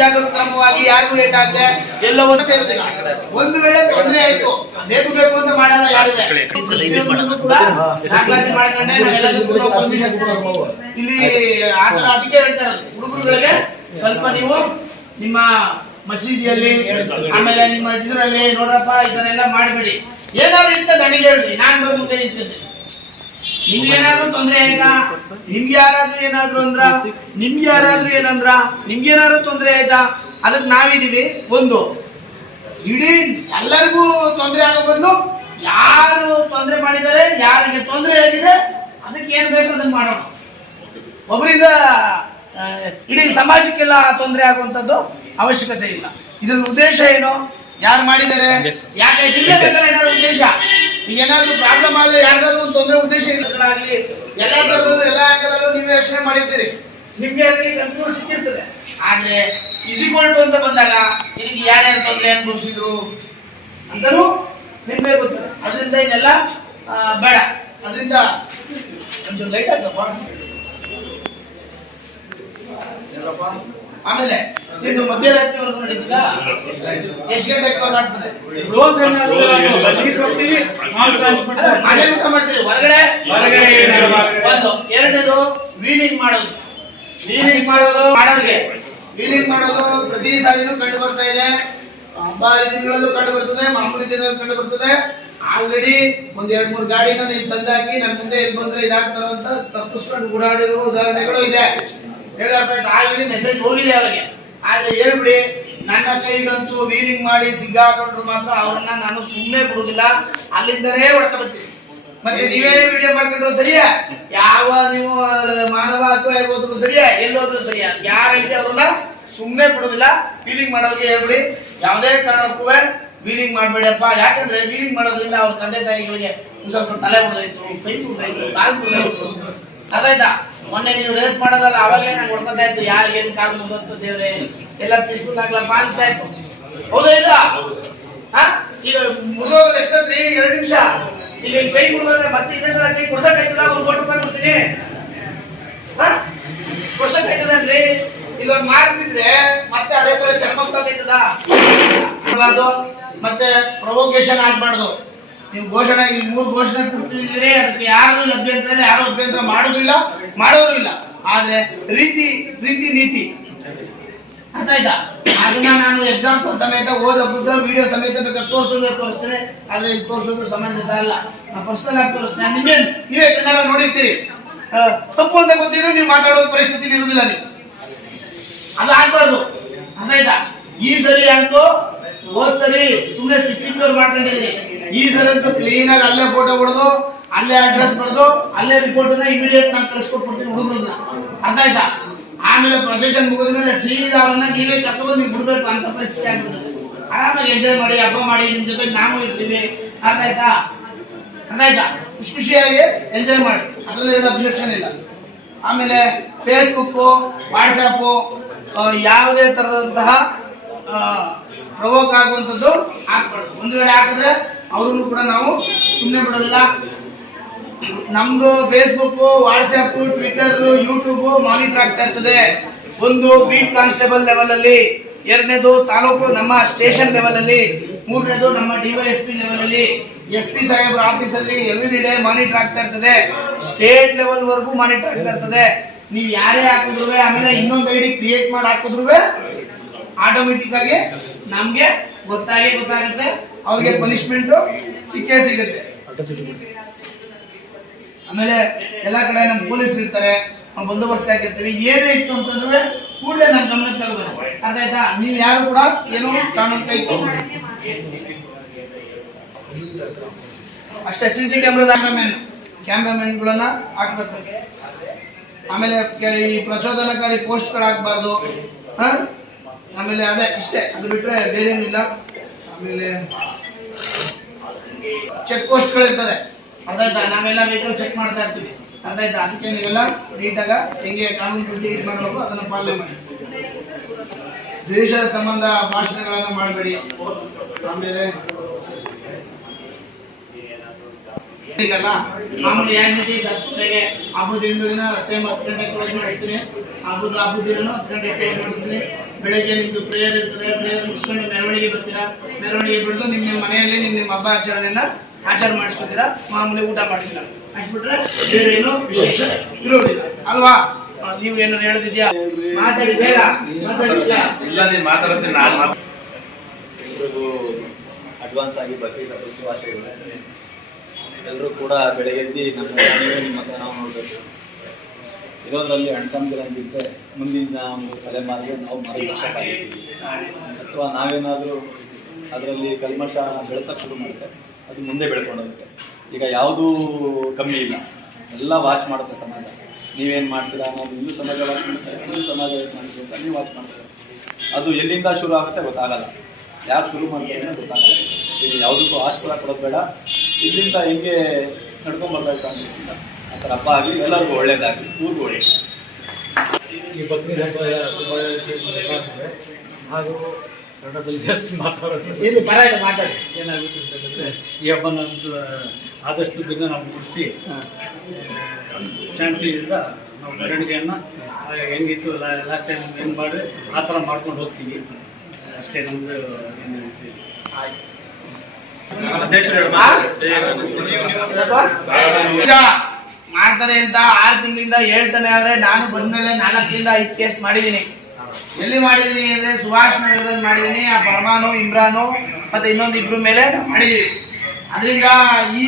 ಮುಂಜಾಗ್ರತಾ ಕ್ರಮವಾಗಿ ಯಾರಿಗೂ ಲೇಟ್ ಆಗುತ್ತೆ ಎಲ್ಲವನ್ನೂ ಸೇರ್ತಿಲ್ಲ. ಒಂದು ವೇಳೆ ತೊಂದರೆ ಆಯ್ತು ಬೇಕು ಅಂತ ಮಾಡಲ್ಲ ಯಾರು ಕೂಡ ದಾಖಲಾತಿ ಮಾಡ್ಕೊಂಡೆ ನಾವೆಲ್ಲದಕ್ಕೂ ನಾವು ಪರ್ಮಿಷನ್ ಕೊಡೋದು. ಇಲ್ಲಿ ಆತರ ಅದಕ್ಕೆ ಹೇಳ್ತಾರೆ ಹುಡುಗರುಗಳಿಗೆ ಸ್ವಲ್ಪ ನೀವು ನಿಮ್ಮ ಮಸೀದಿಯಲ್ಲಿ ಆಮೇಲೆ ನಿಮ್ಮ ಇದರಲ್ಲಿ ನೋಡ್ರಪ್ಪ ಇದನ್ನೆಲ್ಲ ಮಾಡಬೇಡಿ. ಏನಾದ್ರು ಇತ್ತ ನನಗೆ ಹೇಳ್ರಿ, ನಾನ್ ಬಂದು ಮುಂದೆ ಇರ್ತೀನಿ. ನಿಮ್ಗೆ ಏನಾದ್ರು ತೊಂದರೆ ಆಯ್ತಾ, ನಿಮ್ಗೆ ಯಾರಾದ್ರೂ ಏನಾದ್ರೂ ತೊಂದರೆ ಆಯ್ತಾ, ಅದಕ್ಕೆ ನಾವಿದೀವಿ. ಒಂದು ಇಡೀ ಎಲ್ಲರಿಗೂ ತೊಂದರೆ ಆಗೋ ಬದಲು ಯಾರು ತೊಂದರೆ ಮಾಡಿದ್ದಾರೆ, ಯಾರಿಗೆ ತೊಂದರೆ ಆಗಿದೆ ಅದಕ್ಕೆ ಏನ್ ಬೇಕು ಅದನ್ನ ಮಾಡೋಣ. ಒಬ್ಬರಿಂದ ಇಡೀ ಸಮಾಜಕ್ಕೆಲ್ಲ ತೊಂದರೆ ಆಗುವಂತದ್ದು ಅವಶ್ಯಕತೆ ಇಲ್ಲ. ಇದ್ರ ಉದ್ದೇಶ ಏನು, ಯಾರು ಮಾಡಿದ್ದಾರೆ, ಯಾಕೆ ಏನಾದ್ರು ಉದ್ದೇಶ, ಏನಾದ್ರು ಪ್ರಾಬ್ಲಮ್ ಆದ್ರೆ ಯಾರಿಗಾದ್ರು ಒಂದು ತೊಂದರೆ ಉದ್ದೇಶ ಇರಲಿ. ಎಲ್ಲ ತರದಲ್ಲೂ ಎಲ್ಲ ಆಂಗಲಲ್ಲೂ ನೀವೇ ಯೋಚನೆ ಮಾಡಿರ್ತೀರಿ, ನಿಮ್ಗೆ ಅದಕ್ಕೆ ಕನ್ಫ್ಯೂಸ್ ಸಿಕ್ಕಿರ್ತದೆ. ಆದ್ರೆ ಇಸಿಕೊಳ್ಟು ಅಂತ ಬಂದಾಗ ಇದಕ್ಕೆ ಯಾರ್ಯಾರು ತೊಂದರೆ ಅನುಭವಿಸಿದ್ರು ಅಂತಲೂ ನಿಮ್ಗೆ ಗೊತ್ತಿದೆ. ಅದರಿಂದ ಇದೆಲ್ಲ ಬೇಡ. ಅದರಿಂದ ಒಂಚೂರು ಲೈಟ್ ಆಗ್ತಪ್ಪ. ಆಮೇಲೆ ಇದು ಮಧ್ಯರಾತ್ರಿವರೆಗೂ ನಡೀತದ, ಎಷ್ಟು ಗಂಟೆ ಕ್ಲೋಸ್ ಆಗ್ತದೆ? ಮನೆ ಊಟ ಮಾಡ್ತೀರಿ, ಹೊರಗಡೆ ಒಂದು. ಎರಡನೇದು ವೀಲಿಂಗ್ ಮಾಡೋದು ಪ್ರತಿ ಸಾರಿನೂ ಕಂಡು ಬರ್ತಾ ಇದೆ. ಹಬ್ಬ ಹರಿದಿನಗಳಲ್ಲೂ ಕಂಡು ಬರ್ತದೆ, ಮಾಮೂಲಿ ದಿನಗಳಲ್ಲಿ ಕಂಡು ಬರ್ತದೆ. ಆಲ್ರೆಡಿ ಒಂದ್ 2-3 ಗಾಡಿನ ನೀವು ತಂದಾಕಿ ನನ್ನ ಮುಂದೆ ಎಲ್ಲಿ ಬಂದ್ರೆ ಇದಾಗ್ತಾರಂತ ತಪ್ಪಿಸ್ಕೊಂಡು ಓಡಾಡಿರುವ ಉದಾಹರಣೆಗಳು ಇದೆ. ಆಲ್ರೆಡಿ ಮೆಸೇಜ್ ಹೋಗಿದೆ ಅವರಿಗೆ. ಆದ್ರೆ ಹೇಳ್ಬಿಡಿ, ನನ್ನ ಕೈಗಂತೂ ವೀಲಿಂಗ್ ಮಾಡಿ ಸಿಗ್ಗಾಕೊಂಡ್ರು ಮಾತ್ರ ಅವ್ರನ್ನ ನಾನು ಸುಮ್ಮನೆ ಬಿಡುದಿಲ್ಲ, ಅಲ್ಲಿಂದಲೇ ಹೊಡ್ಕ ಬರ್ತೀನಿ. ಮತ್ತೆ ನೀವೇ ವಿಡಿಯೋ ಮಾಡ್ಕೊಂಡ್ರು ಸರಿಯಾ, ಯಾವ ನೀವು ಮಾನವ ಹಕ್ಕು ಹೋದ್ರು ಸರಿಯಾ, ಎಲ್ಲೋದ್ರು ಸರಿಯಾ, ಯಾರೈತೆ ಅವ್ರನ್ನ ಸುಮ್ಮನೆ ಬಿಡುದಿಲ್ಲ. ವೀಲಿಂಗ್ ಮಾಡೋರಿಗೆ ಹೇಳ್ಬಿಡಿ, ಯಾವುದೇ ಕಾರಣಕ್ಕೂ ವೀಲಿಂಗ್ ಮಾಡ್ಬೇಡಪ್ಪ. ಯಾಕಂದ್ರೆ ವೀಲಿಂಗ್ ಮಾಡೋದ್ರಿಂದ ಅವ್ರ ತಂದೆ ತಾಯಿಗಳಿಗೆ ಸ್ವಲ್ಪ ತಲೆ ಮುರಿದಾಯ್ತು, ಕೈ ಮುರಿದಾಯ್ತು, ಕಾಲು ಮುರಿದಾಯ್ತು. ಅದಾಯ್ತಾ? ಮೊನ್ನೆ ನೀವು ರೇಸ್ ಮಾಡೋದಲ್ಲ, ಅವಾಗಲೇ ನಂಗೆ ಹೊಡ್ಕೊತಾ ಇತ್ತು, ಯಾರಿಗೇನು ಕಾಲು ಮುರಿದತ್ತು ದೇವ್ರೆ, ಎಲ್ಲ ಪೀಸ್ಫುಲ್ ಆಗ್ಲಪ್ಪ ಅನಿಸ್ತಾ ಇತ್ತು. ಹೌದಾ ಇಲ್ಲ? ಈಗ ಮುರಿದೋದ್ರೆ ಎಷ್ಟಂದ್ರಿ? 2 ನಿಮಿಷ. ಈಗ ಕೈ ಮುರಿದೋದ್ರೆ ಮತ್ತೆ ಇದೇ ತರ ಕೈ ಕೊಡ್ಸಕ್ಕಾಯ್ತದ? ಒಂದು ₹1 ಕೊಡ್ತೀನಿ, ಕೊಡ್ಸಕ್ಕಾಯ್ತದನ್ರಿ? ಇಲ್ಲೊಂದು ಮಾಡ್ತಿದ್ರೆ ಮತ್ತೆ ಅದೇ ತರ ಚರ್ಮಕ್ಕಾಗ್ತದ? ಮತ್ತೆ ಪ್ರೊವೋಕೇಶನ್ ಆಗ್ಬಾರ್ದು. ನೀವು ಘೋಷಣೆ 3 ಘೋಷಣೆ ಕೊಟ್ಟಿದ್ದೀರಿ, ಅದಕ್ಕೆ ಯಾರು ಅಭ್ಯಂತರ ಇಲ್ಲ, ಯಾರು ಅಭ್ಯಂತರ ಮಾಡೋದು ಇಲ್ಲ. ಆದ್ರೆ ರೀತಿ ನೀತಿ ಅರ್ಥ ಆಯ್ತಾ? ಅದನ್ನ ನಾನು ಎಕ್ಸಾಂಪಲ್ ಸಮೇತ ಓದಬಹುದು, ವಿಡಿಯೋ ಸಮೇತ ಬೇಕಾದ್ರೆ ತೋರಿಸ್ತೇನೆ. ಆದ್ರೆ ಇಲ್ಲಿ ತೋರಿಸೋದು ಸಮಂಜಸ ಅಲ್ಲ. ನಾನು ಪರ್ಸನಲ್ ಆಗಿ ತೋರಿಸ್ತೇನೆ. ನೀವೇ ಕಣ್ಣಾರ ನೋಡಿರ್ತೀರಿ, ತಪ್ಪು ಅಂತ ಗೊತ್ತಿದ್ರು ನೀವು ಮಾತಾಡೋ ಪರಿಸ್ಥಿತಿ ಇರುವುದಿಲ್ಲ. ನೀವು ಅದು ಆಗ್ಬಾರ್ದು. ಅರ್ಥ ಆಯ್ತಾ? ಈ ಸರಿ ಅಂತೂ ಹೋದ್ ಸರಿ ಸುಮ್ಮನೆ ಸಿಕ್ಕಿದ್ದವ್ರು ಮಾಡ್ಕೊಂಡಿದ್ರಿ. ಈ ಸರಿ ಅಂತೂ ಕ್ಲೀನ್ ಆಗಿ ಅಲ್ಲೇ ಫೋಟೋ ಹೊಡೆದು, ಅಲ್ಲೇ ಅಡ್ರೆಸ್ ಬರೆದು, ಅಲ್ಲೇ ರಿಪೋರ್ಟ್ ಇಮಿಡಿಯೇಟ್ ನಾನು ಕಳಿಸ್ಕೊಟ್ಬಿಡ್ತೀನಿ ಹುಡುಗರನ್ನ. ಅರ್ಥ ಆಯ್ತಾ? ಆಮೇಲೆ ಪ್ರೊಸೆಷನ್ ಮುಗಿದ ಮೇಲೆ ಸೀದಾ ಅವರನ್ನ ನೀವೇ ಕರ್ಕೊಂಡು ನೀವು ಬಿಡ್ಬೇಕು ಅಂತ ಪರಿಸ್ಥಿತಿ ಆಗ್ಬಿಡುತ್ತೆ. ಆರಾಮಾಗಿ ಎಂಜಾಯ್ ಮಾಡಿ, ಹಬ್ಬ ಮಾಡಿ, ನಿಮ್ ಜೊತೆ ನಾವು ಇರ್ತೀವಿ. ಅರ್ಥ ಆಯ್ತಾ? ಖುಷಿಯಾಗಿ ಎಂಜಾಯ್ ಮಾಡಿ, ಅದರಲ್ಲಿ ಏನು ಅಬ್ಜೆಕ್ಷನ್ ಇಲ್ಲ. ಆಮೇಲೆ ಫೇಸ್ಬುಕ್, ವಾಟ್ಸ್ಆಪ್ ಯಾವುದೇ ತರದಂತಹ ಪ್ರವೋಕ್ ಆಗುವಂಥದ್ದು ಹಾಕ್ಬಾರ್ದು. ಒಂದು ವೇಳೆ ಹಾಕಿದ್ರೆ ಅವ್ರನ್ನು ಕೂಡ ನಾವು ಸುಮ್ಮನೆ ಬಿಡೋದಿಲ್ಲ. ನಮ್ದು Facebook, WhatsApp, Twitter, YouTube monitor ಆಗ್ತಾ ಇರ್ತದೆ. ಒಂದು ಬೀಟ್ ಕಾನ್ಸ್ಟೇಬಲ್ ಲೆವೆಲ್ ಅಲ್ಲಿ, ಎರಡನೇದು ತಾಲೂಕು ನಮ್ಮ ಸ್ಟೇಷನ್ ಲೆವೆಲ್ ಅಲ್ಲಿ, ಮೂರನೇದು ನಮ್ಮ DYSP ಲೆವೆಲ್ ಅಲ್ಲಿ, SP ಸಾಹೇಬ್ರ ಆಫೀಸ್ ಅಲ್ಲಿ ಎವ್ರಿ ಡೇ ಮಾನಿಟರ್ ಆಗ್ತಾ ಇರ್ತದೆ. ಸ್ಟೇಟ್ ಲೆವೆಲ್ ವರೆಗೂ ಮಾನಿಟರ್ ಆಗ್ತಾ ಇರ್ತದೆ. ನೀವು ಯಾರೇ ಹಾಕಿದ್ರು, ಆಮೇಲೆ ಇನ್ನೊಂದು ID ಕ್ರಿಯೇಟ್ ಮಾಡಿ ಹಾಕಿದ್ರು ಆಟೋಮೆಟಿಕ್ ಆಗಿ ನಮ್ಗೆ ಗೊತ್ತಾಗುತ್ತೆ, ಅವ್ರಿಗೆ ಪನಿಷ್ಮೆಂಟ್ ಸಿಕ್ಕೇ ಸಿಗುತ್ತೆ. ಆಮೇಲೆ ಎಲ್ಲಾ ಕಡೆ ನಮ್ಮ ಪೊಲೀಸರು ಇರ್ತಾರೆ, ನಾವು ಬಂದೋಬಸ್ತ್ ಹಾಕಿರ್ತೀವಿ. ಏನೇ ಇತ್ತು ಅಂತಂದ್ರೆ ಕೂಡಲೇ ನಮ್ಮ ಗಮನಕ್ಕೆ ತಗೋಬೇಕು. ಅರ್ಥ ಆಯ್ತಾ? ನೀವು ಯಾರು ಕೂಡ ಏನೋ ಕಾನೂನು ಕೈ ತಗೋಬೇಕು ಅಷ್ಟೇ. CC ಕ್ಯಾಮ್ರಾಮನ್ಗಳನ್ನ ಹಾಕ್ಬೇಕು. ಆಮೇಲೆ ಈ ಪ್ರಚೋದನಕಾರಿ ಪೋಸ್ಟ್ಗಳು ಹಾಕ್ಬಾರ್ದು. ಆಮೇಲೆ ಅದೇ ಇಷ್ಟೇ, ಅದು ಬಿಟ್ರೆ ಬೇರೆ ಏನಿಲ್ಲ. ಆಮೇಲೆ ಚೆಕ್ ಪೋಸ್ಟ್ಗಳು ಇರ್ತದೆ. ಅರ್ಥ ಆಯ್ತಾ? ನಾವೆಲ್ಲ ವೆಹಿಕಲ್ ಚೆಕ್ ಮಾಡ್ತಾ ಇರ್ತೀವಿ. ಅರ್ಥ ಆಯ್ತಾ? ಅದಕ್ಕೆ ನೀವೆಲ್ಲ ನೀಟಾಗ ಹೆಂಗೆ ಕಾನೂನು ಡ್ಯೂಟಿ ಇದು ಮಾಡಬೇಕು ಅದನ್ನು ಪಾಲನೆ ಮಾಡಿ. ದ್ವೇಷ ಸಂಬಂಧ ಭಾಷಣಗಳನ್ನು ಮಾಡಬೇಡಿ. ಆಮೇಲೆ ಈಗಲ್ಲ ಮಾಮೂಲಿ ಆಕ್ಟಿವಿಟೀಸ್ 10 ಗಂಟೆಗೆ, ಹಬ್ಬದ ದಿನ ಸೇಮ್ 10 ಗಂಟೆಗೆ ಕ್ಲೋಸ್ ಮಾಡಿಸ್ತೀನಿ. ಹಬ್ಬದ ದಿನ 10 ಗಂಟೆಗೆ ಕ್ಲೋಸ್ ಮಾಡಿಸ್ತೀನಿ. ಬೆಳಗ್ಗೆ ನಿಮ್ದು ಪ್ರೇಯರ್ ಇರ್ತದೆ, ಪ್ರೇಯರ್ ಮುಗಿಸ್ಕೊಂಡು ಮೆರವಣಿಗೆ ಬರ್ತೀರಾ, ಮೆರವಣಿಗೆ ಬಿಡ್ದು ನಿಮ್ಮ ಮನೆಯಲ್ಲಿ ನಿಮ್ಮ ಹಬ್ಬ ಆಚರಣೆಯನ್ನ ಆಚಾರ ಮಾಡಿಸ್ಕೊತೀರಾ, ಮಾಮೂಲಿ ಊಟ ಮಾಡ್ತೀರಾ, ಅಷ್ಟ್ಬಿಟ್ರೆ ಬೇರೆ ಏನು ವಿಶೇಷ ಇರೋದಿಲ್ಲ ಅಲ್ವಾ? ನೀವು ಏನಾದ್ರು ಹೇಳದಿದ್ಯಾ? ಮಾತಾಡಿ ಬೇಗ ಮಾತಾಡಿಲ್ಲ. ಎಲ್ರಿಗೂ ಅಡ್ವಾನ್ಸ್ ಆಗಿ ಬರ್ತೀವಿ ಶುಭಾಶಯಗಳು. ಎಲ್ಲರೂ ಕೂಡ ಬೆಳಗ್ಗೆದ್ದು ನಿಮ್ಮ ನಾವು ನೋಡಬೇಕು. ಇರೋದ್ರಲ್ಲಿ ಅಣ್ತಂದಿರಂಗಿದ್ದರೆ ಮುಂದಿನ ಒಂದು ತಲೆಮಾರಿಗೆ ನಾವು ಮಾರ್ಗದರ್ಶಕ ಆಗಿರ್ತೀವಿ. ಅಥವಾ ನಾವೇನಾದರೂ ಅದರಲ್ಲಿ ಕಲ್ಮಶ ಬೆಳೆಸೋಕ್ಕೆ ಶುರು ಮಾಡಿದ್ರೆ ಅದು ಮುಂದೆ ಬೆಳ್ಕೊಂಡೋಗುತ್ತೆ. ಈಗ ಯಾವುದೂ ಕಮ್ಮಿ ಇಲ್ಲ, ಎಲ್ಲ ವಾಚ್ ಮಾಡುತ್ತೆ ಸಮಾಜ. ನೀವೇನು ಮಾಡ್ತೀರಾ ಅನ್ನೋದು ಇನ್ನೂ ಸಮಾಜ ವಾಚ್ ಮಾಡ್ತಾರೆ, ಇನ್ನೂ ಸಮಾಜ ಏನು ಮಾಡ್ತೀವಿ ಅಂತ ನೀವು ವಾಚ್ ಮಾಡ್ತಾರೆ. ಅದು ಎಲ್ಲಿಂದ ಶುರು ಆಗುತ್ತೆ ಗೊತ್ತಾಗಲ್ಲ, ಯಾರು ಶುರು ಮಾಡ್ತಾರೆ ಅನ್ನೋ ಗೊತ್ತಾಗಲ್ಲ. ಇದು ಯಾವುದಕ್ಕೂ ಆಸ್ಪದ ಕೊಡೋದು ಬೇಡ. ಇದರಿಂದ ಹೆಂಗೆ ನಡ್ಕೊಂಡ್ಬರ್ಬೇಕು ಅಂತ ಆ ಥರ ಹಬ್ಬ ಆಗಿ ಎಲ್ಲರಿಗೂ ಒಳ್ಳೇದಾಗಲಿ, ಊರಿಗೂ ಒಳ್ಳೆಯದು. ಈ ಬಕ್ರೀದ್ ಹಬ್ಬ ಶುಭಾಶಯ ಹಾಗೂ ಕನ್ನಡದಲ್ಲಿ ಜಾಸ್ತಿ ಮಾತಾಡೋದು ಏನಾಗುತ್ತೆ ಅಂತಂದರೆ, ಈ ಹಬ್ಬ ನಮ್ಮದು ಆದಷ್ಟು ದಿನ ನಾವು ಮುಗಿಸಿ ಶಾಂತಿಯಿಂದ ನಾವು ಮೆರವಣಿಗೆಯನ್ನು ಹೆಂಗಿತ್ತು ಲಾಸ್ಟ್ ಟೈಮ್ ಹೆಂಗೆ ಮಾಡಿ ಆ ಥರ ಮಾಡ್ಕೊಂಡು ಹೋಗ್ತೀವಿ ಅಷ್ಟೇ. ನಮ್ಮದು ಏನು ಮಾಡ್ತಾರೆ ಅಂತ 6 ತಿಂಗಳಿಂದ ಹೇಳ್ತಾನೆ. ಆದ್ರೆ ನಾನು ಬಂದ್ಮೇಲೆ 4ರಿಂದ 5 ಕೇಸ್ ಮಾಡಿದ್ದೀನಿ. ಎಲ್ಲಿ ಮಾಡಿದೀನಿ ಅಂದ್ರೆ ಸುಭಾಷ್ ನಗರದಲ್ಲಿ ಮಾಡಿದೀನಿ, ಆ ಪರ್ಮಾನು, ಇಮ್ರಾನು ಮತ್ತೆ ಇನ್ನೊಂದು ಇಬ್ರು ಮೇಲೆ ಮಾಡಿದೀವಿ. ಅದರಿಂದ ಈ